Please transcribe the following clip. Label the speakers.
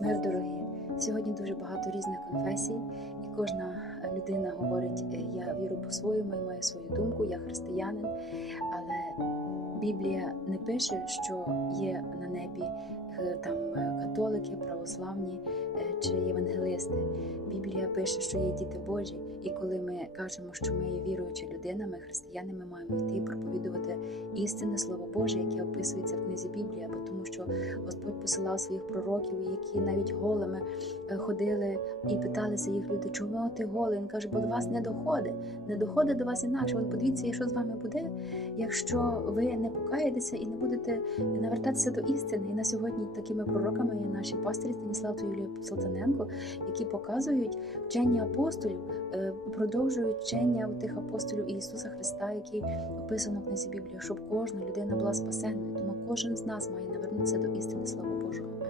Speaker 1: Мир дорогі. Сьогодні дуже багато різних конфесій, і кожна людина говорить: «Е, я вірю по-своєму, я маю свою думку, я християнин. Але Біблія не пише, що є на небі е, там е, католики, православні е, чи євангелисти. Біблія пише, що є діти Божі, і коли ми кажемо, що ми є віруючі людина, ми християни, ми маємо йти і проповідувати істинне слово Боже, яке описується в книзі Біблія, бо тому що Господь посилав своїх пророків, які навіть голими е, ходили і питалися їх люди, чому ти голий? Він каже, бо до вас не доходить, не доходить до вас інакше. От подивіться, що з вами буде, якщо ви не покаєтеся і не будете навертатися до істини. І на сьогодні такими пророками є наші пастирі Станіслав та Юлія Салтаненко, які показують вчення апостолів, е, продовжують вчення у тих апостолів Ісуса Христа, які описано в книзі Біблії, щоб кожна людина була спасенною. Тому кожен з нас має навернутися до істини Слава Божого.